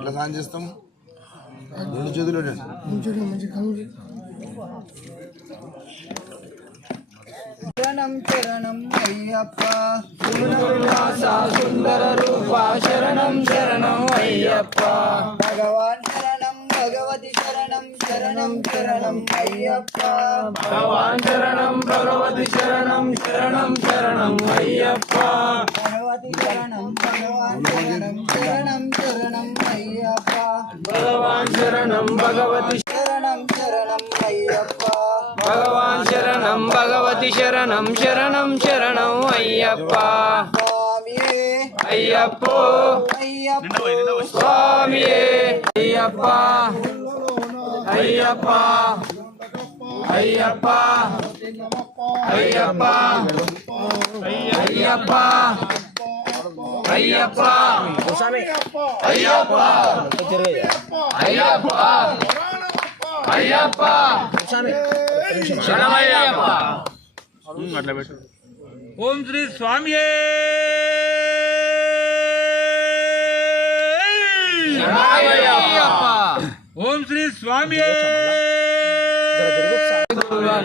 ఎట్లా సాయం చేస్తాం? రెండు చేతులు శరణం శరణం అయ్యప్ప సుందర రూప శరణం శరణం అయ్యప్ప భగవాన్ శరణం భగవతి శరణం శరణం శరణం అయ్యప్ప భగవాన్ శరణం భగవతి శరణం శరణం శరణం అయ్యప్ప భగవతి శరణం భగవాన్ శరణం శరణం శరణం అయ్యప్ప భగవాన్ శరణం భగవతి శరణం శరణం అయ్యప్ప భగవాన్ శరణం భగవతి శరణం శరణం శరణం అయ్యప్ప స్వామియే అయ్యప్పో అయ్యప్ప స్వామియే అయ్యప్ప అయ్యప్ప అయ్యప్ప అయ్యప్ప అయ్యప్ప అయ్యప్ప అయ్యప్ప అయ్యప్ప అయ్యప్ప శరణమయ్యప్ప. ఓం శ్రీ స్వామియే శరణమయ్యప్ప. ఓం శ్రీ స్వామియే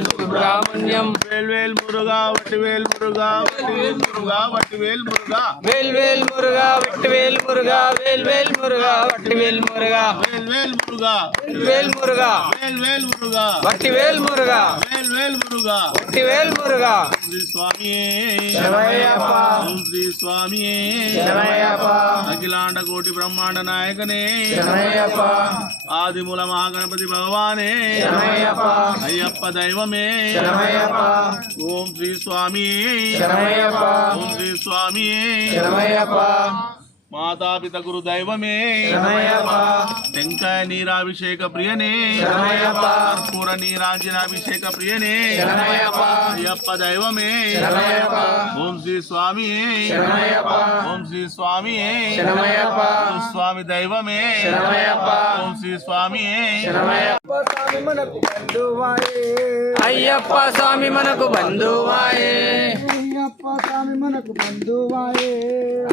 సుబ్రహ్మణ్యం వేల్వేల్ మురుగా వట్టివేల్ మురుగా వట్టివేల్ మురుగా వట్టివేల్ మురుగా వేల్వేల్ మురుగా వట్టివేల్ మురుగా వేల్వేల్ మురుగా వట్టివేల్ మురుగా వేల్వేల్ మురుగా వేల్ మురుగా వేల్వేల్ మురుగా వట్టివేల్ మురుగా వేల్వేల్ మురుగా వట్టివేల్ మురుగా శ్రీ స్వామి శరణమయ్యప్ప. శ్రీ స్వామి శరణమయ్యప్ప. అఖిలాండ కోటి బ్రహ్మాండ నాయకనే శరణమయ్యప్ప. ఆదిమూల మహాగణపతి భగవానే శరణమయ్యప్ప. అయ్యప్ప దైవమే శరణమయ్యప్ప. ఓం శ్రీ స్వామి శరణమయ్యప్ప. ఓం శ్రీ స్వామి శరణమయ్యప్ప. మాతాపిత గురు దైవమే శరణమయ్యప్ప. టెంకాయ నీరాభిషేక ప్రియనే శరణమయ్యప్ప. కర్పూర నీరాంజనాభిషేక ప్రియనే శరణమయ్యప్ప. అయ్యప్ప దైవమే శరణమయ్యప్ప. ఓం శ్రీ స్వామి శరణమయ్యప్ప. ఓం శ్రీ స్వామి శరణమయ్యప్ప. స్వామి దైవమే శరణమయ్యప్ప. ఓం శ్రీ స్వామి శరణమయ్యప్ప. అయ్యప్ప స్వామి మనకు బంధువాయే అయ్యప్ప స్వామి మనకు బంధువాయే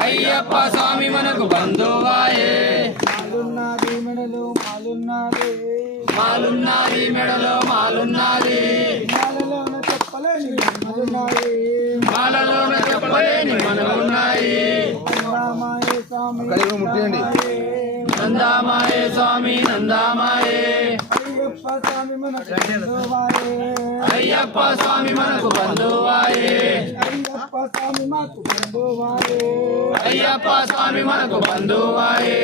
అయ్యప్ప స్వామి మనకు బంధువాయే మాలున్నది మెడలో మాలున్నది మాలున్నది మెడలో మాలున్నది మాలలోన చెప్పలేని మాలున్నది మాలలోన చెప్పలేని మనమున్నాయి రామాయ స్వామి నందామాయే స్వామి నందామాయే అయ్యప్ప స్వామి మనకు బంధువాయే అయ్యప్ప స్వామి మనకు బంధువాయే అయ్యప్ప స్వామి మాకు బంధువాయే అయ్యప్ప స్వామి మనకు బంధువాయే